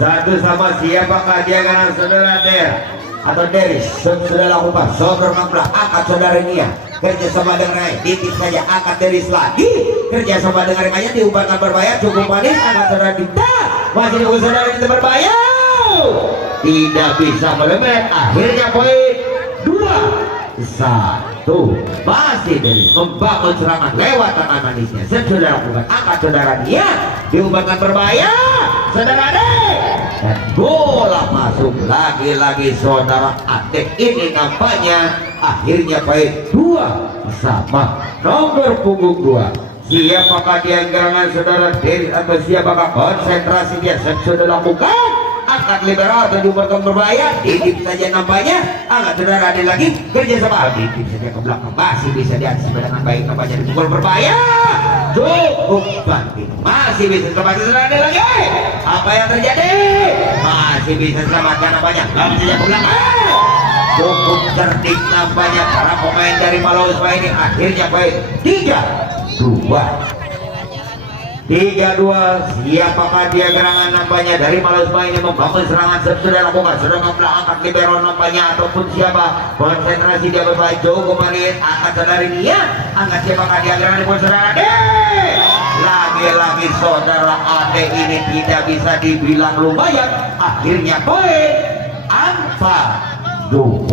Satu sama siapakah dia karena saudara Der atau Deris sudah lakukan saudara Mangla angkat saudara Nia kerja sama dengan Rai titip saja angkat Deris lagi kerja sama dengan Rai diubahkan berbahaya cukup manis angkat saudara Dita masih nunggu saudara Dita berbahaya tidak bisa melemet akhirnya poin 2-1 masih Deris membangun serangan lewat tangan manisnya sudah lakukan angkat saudara Nia diubahkan berbahaya saudara Dek dan bola masuk lagi-lagi saudara Adek ini nampaknya akhirnya poin 2 sama nomor punggung 2 siapakah dia gerangan saudara Deris atau siapakah konsentrasi dia sudah lakukan angkat liberal atau diubahkan berbahaya titip saja nampaknya angkat saudara Adek lagi kerja sama titip saja ke belakang masih bisa diantisipasi dengan baik nampaknya dipukul berbahaya cukup banting masih bisa selamatkan saudara Adek lagi apa yang terjadi masih bisa selamatkan nampaknya langsung saja ke belakang cukup cerdik nampaknya para pemain dari Malausma ini akhirnya poin 3-2 siapakah dia gerangan nampaknya dari Malausma ini membangun serangan sudah lakukan sudah angkat libero nampaknya ataupun siapa konsentrasi dia berbaik cukup manis angkat saudara Nia angkat siapakah dia gerangan di saudara Ade lagi-lagi saudara Ade ini tidak bisa dibilang lumayan akhirnya poin 4-2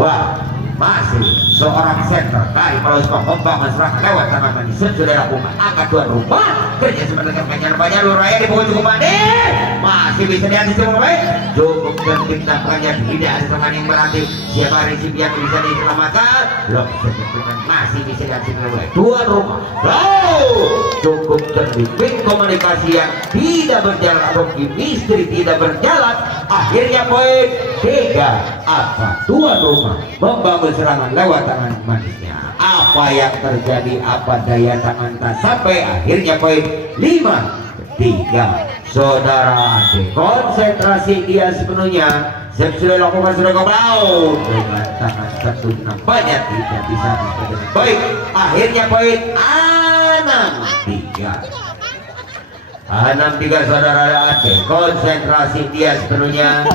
masih seorang center dari Malausma membangun serangan lewat tangan manis sudah lakukan angkat tuan rumah kerja sebenarnya banyak Luraya dipukul cukup manis masih bisa diantisipasi cukup cerdik nampaknya tidak ada serangan yang berarti siapa resipien bisa diselamatkan belum masih bisa diantisipasi tuan rumah cukup cerdik komunikasi yang tidak berjalan atau chemistry tidak berjalan akhirnya poin 3 tuan rumah membangun serangan lewat tangan manisnya apa yang terjadi apa daya tangan tak sampai akhirnya poin 5-3 saudara Ade konsentrasi dia sepenuhnya sudah lakukan sudah kebau dengan tangan satu nampaknya tidak bisa dengan baik akhirnya poin 6-3 saudara Ade konsentrasi dia sepenuhnya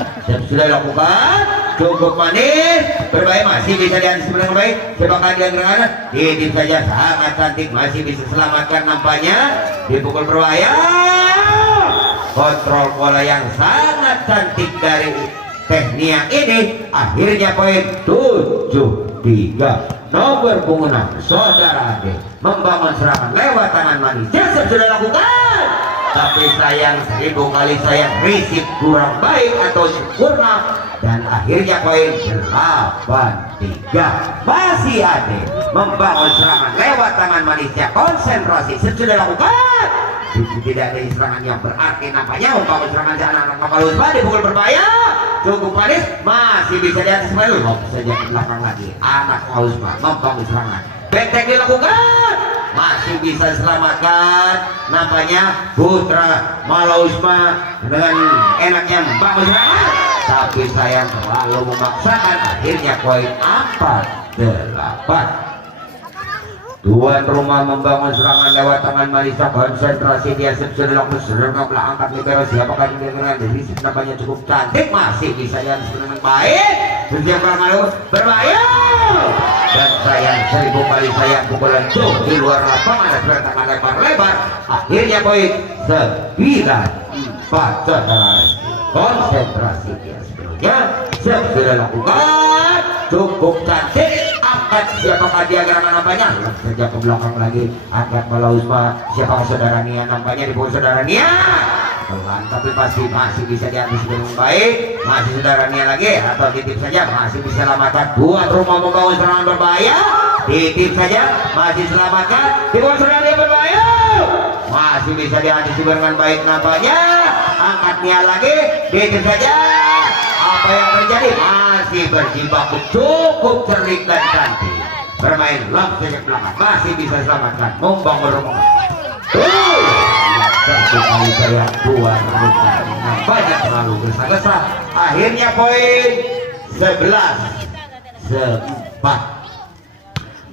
sudah lakukan cukup manis berbahaya masih bisa diantisipasi dengan baik siapakah dia gerangan titip saja sangat cantik masih bisa selamatkan nampaknya dipukul berbahaya kontrol bola yang sangat cantik dari Teknia ini akhirnya poin 7-3 nomor punggung 6 saudara Ade membangun serangan lewat tangan manis Jasad sudah lakukan tapi sayang 1000 kali sayang risip kurang baik atau sempurna dan akhirnya poin 8-3 masih Ade membangun serangan lewat tangan manisnya konsentrasi sudah lakukan tidak ada serangan yang berarti nampaknya membangun serangan anak-anak Malausma dipukul berbahaya cukup manis masih bisa diantisipasi loh saja ke belakang lagi anak Malausma membangun serangan benteng dilakukan masih bisa selamatkan nampaknya putra Malausma dengan enaknya membangun serangan tapi sayang terlalu memaksakan akhirnya poin 4-8 tuan rumah membangun serangan lewat tangan Malisa konsentrasi dia sudah lakukan angkat libero siapakah dia dengan dari nampaknya cukup cantik masih bisa yang dengan baik bersiapkan malu berbahaya dan sayang 1000 kali sayang pukulan jauh di luar lapangan ada tangan lebar-lebar akhirnya poin 9-4 saudara konsentrasi dia sebelumnya sudah lakukan cukup cantik angkat siapakah dia gerangan nampaknya saja ke belakang lagi angkat Malausma siapakah saudara Nia nampaknya dipukul saudara Nia pelan tapi masih bisa diantisipasi dengan baik masih saudara Nia lagi atau titip saja masih bisa selamatkan tuan rumah membangun serangan berbahaya titip saja masih selamatkan dipukul saudara Nia berbahaya masih bisa diantisipasi dengan baik nampaknya angkat Nia lagi titip saja apa yang terjadi masih berjibaku cukup cerdik dan cantik bermain langsung ke belakang masih bisa selamatkan membangun rumah satu kali saya dua banyak terlalu gesa-gesa akhirnya poin 11-4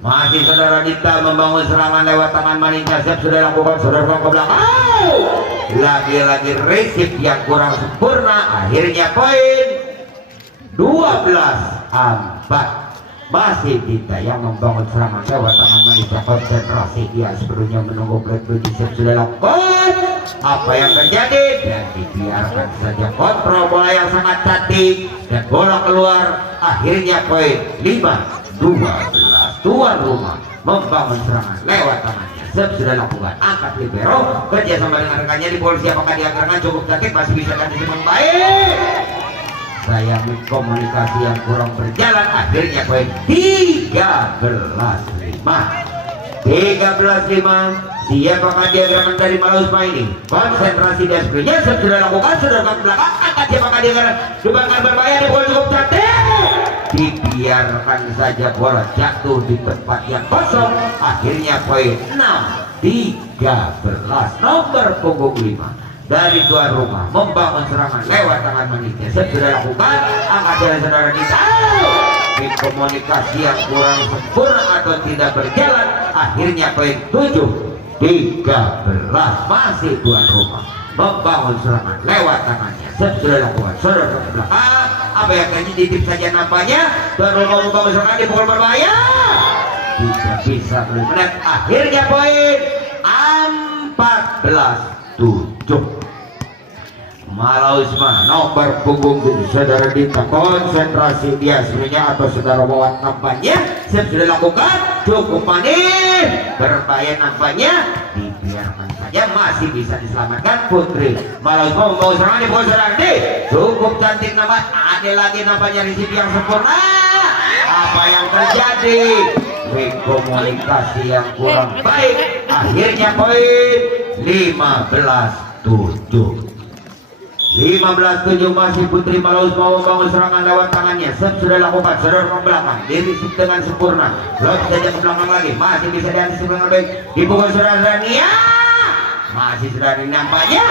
Masih saudara Dita membangun serangan lewat tangan manisnya. Siap sudah lakukan saudara ke belakang. Lagi-lagi resip yang kurang sempurna. Akhirnya poin 12-4. Masih Dita yang membangun serangan lewat tangan manisnya. Konsentrasi dia sepenuhnya menunggu Black Beauty. Siap sudah lakukan. Apa yang terjadi? Dan dibiarkan saja kontrol bola yang sangat cantik dan bola keluar. Akhirnya poin 5-12. Tuan rumah membangun serangan lewat tangannya. Sudah lakukan angkat libero kerja sama dengan rekannya di polisi. Apakah dia gerangan cukup cantik masih bisa ganti dengan baik. Sayang komunikasi yang kurang berjalan. Akhirnya poin 13-5. 13-5. Siapakah dia gerangan dari Malausma ini? Konsentrasi dia sebelumnya. Sudah lakukan sudah ke belakang angkat. Siapakah dia gerangan Dubangan berbahaya di bola cukup cantik. Dibiarkan saja bola jatuh di tempat yang kosong. Akhirnya poin 6-13. Nomor punggung 5 dari tuan rumah membangun serangan lewat tangan manisnya. Sudah lakukan angkat dari saudara kita. Komunikasi yang kurang sempurna atau tidak berjalan. Akhirnya poin 7-13. Masih tuan rumah membangun serangan lewat tangannya. Sudah lakukan saudara ke belakang. Apa yang kaji titip saja nampaknya. Tuan rumah membangun serangan di pukul berbahaya. Tidak bisa menit. Akhirnya poin 14-7. Malausma nomor punggung saudara Dita. Konsentrasi dia sebenarnya atau saudara Wawat nampaknya. Sudah lakukan cukup manis. Berbahaya nampaknya. Dibiarkan saja masih bisa diselamatkan Putri Malausma membawa serangan di pukul saudara D. Cukup cantik nama. Ada lagi nampaknya resip yang sempurna. Apa yang terjadi? Komunikasi yang kurang baik. Akhirnya poin 15-7. 15-7 masih Putri Malausma membangun serangan lewat tangannya. Sudah lakukan saudara ke belakang. Dirisip dengan sempurna. Lob saja ke belakang lagi. Masih bisa diantisipasi dengan baik. Dipukul saudara Nia. Masih saudara nampaknya.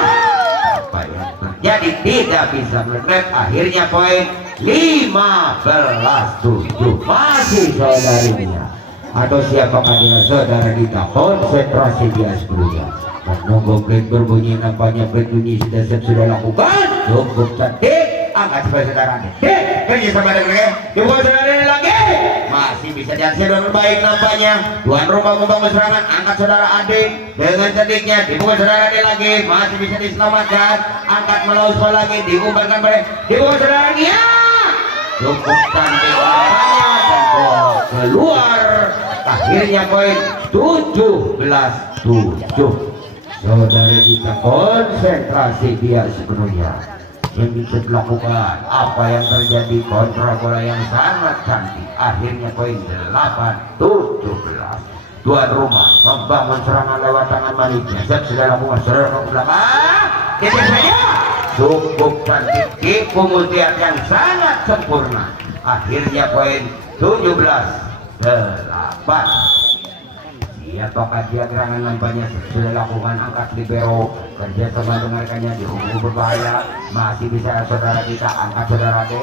Apa yang terjadi tidak bisa melekat. Akhirnya poin 15-7. Masih saudarinya. Atau siapakah dengan saudara kita? Konsentrasi dia sebelumnya. Menunggu plate berbunyi nampaknya plate bunyi sudah lakukan cukup cantik angkat sebagai saudara D kerja sama dengan dibuat saudara ini lagi masih bisa dihasilkan dengan baik nampaknya. Tuan rumah membangun serangan angkat saudara Ade dengan cantiknya dibuat saudara D lagi masih bisa diselamatkan angkat Malausma lagi diumbarkan balik dibuat saudara dia cukup cantik nampaknya dan bola keluar. Akhirnya poin 17-7. Saudara kita konsentrasi dia sepenuhnya yang bisa dilakukan. Apa yang terjadi kontrol bola yang sangat cantik. Akhirnya poin 8-17. Tuan rumah membangun serangan lewat tangan manisnya. Sudah lakukan saudara ke belakang. Kita saja cukup cantik di pemutihan yang sangat sempurna. Akhirnya poin 17-8. Apakah dia gerangan nampaknya sudah lakukan angkat libero kerja sama dengan rekannya di hubung berbahaya masih bisa saudara kita angkat saudara D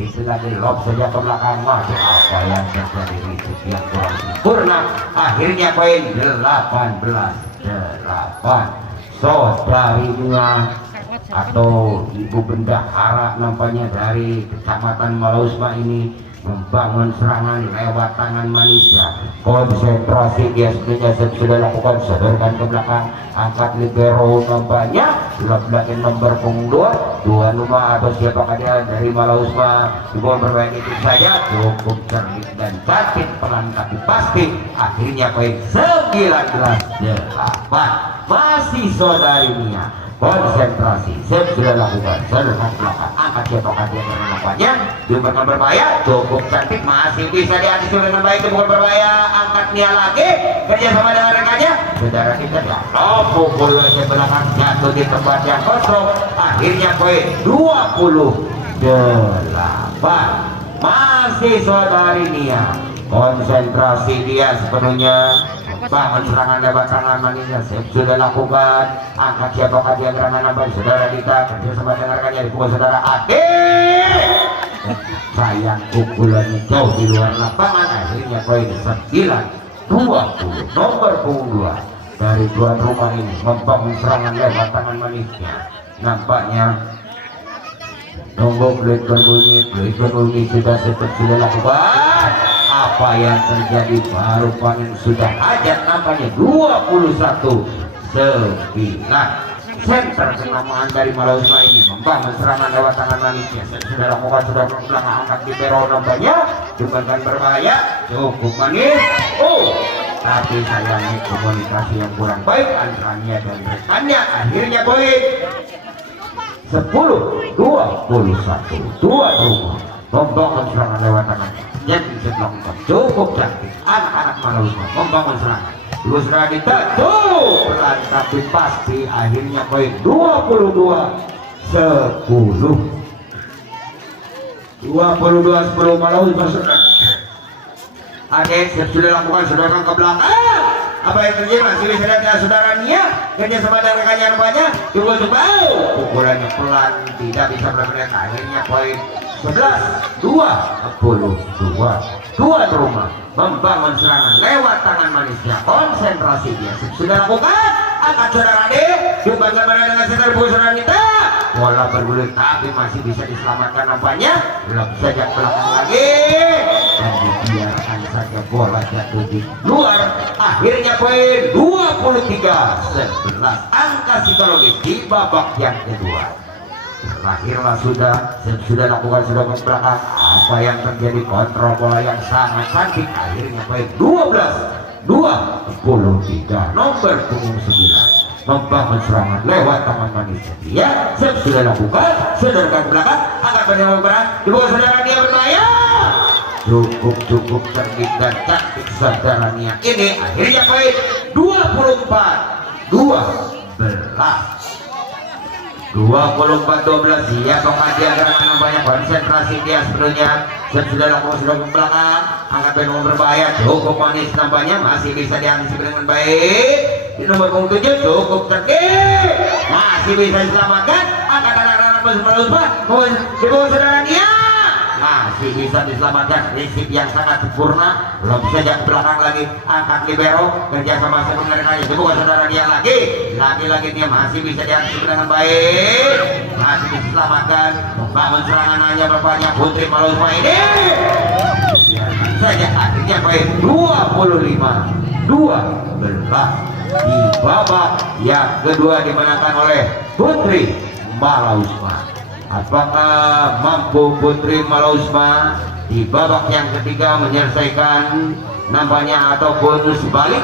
itu lagi lob saja ke belakang masih apa yang terjadi itu yang kurang sempurna. Akhirnya poin 18-8. Saudarinya atau ibu bendahara nampaknya dari kecamatan Malausma ini membangun serangan lewat tangan manisnya. Konsentrasi dia sebenarnya sudah lakukan sodorkan ke belakang angkat libero nampaknya belakang nomor punggung 2 Tuan rumah atau siapakah dia dari Malausma dibawa bermain itu saja cukup cerdik dan cantik pelan tapi pasti. Akhirnya poin 19-8 masih saudarinya. Konsentrasi sudah lakukan sodorkan ke belakang angkat siapakah dia dari nampaknya diumbarkan berbahaya cukup cantik masih bisa diantisipasi dengan baik dibuat berbahaya angkat dia lagi kerja sama dengan rekannya saudara kita ya pukulannya belakang jatuh di tempat yang kosong. Akhirnya poin 28 masih saudari Nia. Konsentrasi dia sepenuhnya bangun serangan lewat tangan manisnya. Sudah lakukan angkat siapakah dia gerangan nampaknya saudara kita kerja sama dengan rekannya dipukul saudara Ade sayang pukulannya jauh di luar lapangan. Akhirnya akhirnya poin 9-20. Nomor punggung 2 dari tuan rumah ini membangun serangan lewat tangan manisnya. Nampaknya nunggu Blade berbunyi sudah dilakukan. Apa yang terjadi? Baru panen sudah hajat, nampaknya 21-9. Center kenamaan dari Malausma ini membangun serangan lewat tangan manisnya. Sudah lakukan, sudah belakang angkat di Pero, nampaknya jumlahkan berbahaya, cukup manis. Tapi sayangnya komunikasi yang kurang baik antaranya dan rekannya. Akhirnya poin 10-21. Tuan rumah membangun serangan lewat tangan. Jadi setelah cukup cantik, anak-anak Malausma membangun serangan. Terus Radita pelan tapi pasti. Akhirnya poin 22-10. 22-10 Malausma. Adek sudah lakukan, saudara ke belakang. Apa yang terjadi? Masih bisa lihat saudaranya kerja sama dengan rekannya, rupanya coba pukulannya pelan, tidak bisa bergerak. Akhirnya poin 11-22. Tuan rumah membangun serangan lewat tangan manisnya. Konsentrasi dia sudah lakukan. Angkat saudara deh, jumpa kembali dengan setar saudara kita. Bola bergulir tapi masih bisa diselamatkan, nampaknya belum saja belakang lagi dan dibiarkan saja bola jatuh di luar. Akhirnya poin 23-11. Angka psikologis di babak yang kedua. Terakhirlah sudah lakukan, sudah ke belakang. Apa yang terjadi? Kontrol bola yang sangat cantik. Akhirnya poin 12-23. Nomor punggung 9 membangun serangan lewat tangan manisnya. Dia sudah lakukan, sudah ke belakang, angkat benar berat di bawah saudara dia berbahaya. Cukup cerdik dan cantik saudaranya ini. Akhirnya poin 24-12. Ya pengajar gerakan banyak konsentrasi dia sebelumnya. Sudah lakukan, sudah ke belakang, angkat benar berbahaya. Cukup manis, nampaknya masih bisa diantisipasi dengan baik. Di nomor 7 cukup cerdik, masih bisa diselamatkan. Angkat anak-anak Malausma di bawah saudara dia, masih bisa diselamatkan. Risik yang sangat sempurna, belum saja ke belakang lagi. Angkat libero, kerja sama sebenarnya di bawah saudara dia lagi dia masih bisa diantisipasi dengan baik, masih diselamatkan. Membangun serangan hanya berbanyak Putri Malausma ini. Biarkan saja. Akhirnya poin 25-12. Di babak yang kedua dimenangkan oleh Putri Malausma. Apakah mampu Putri Malausma di babak yang ketiga menyelesaikan nampaknya ataupun sebalik?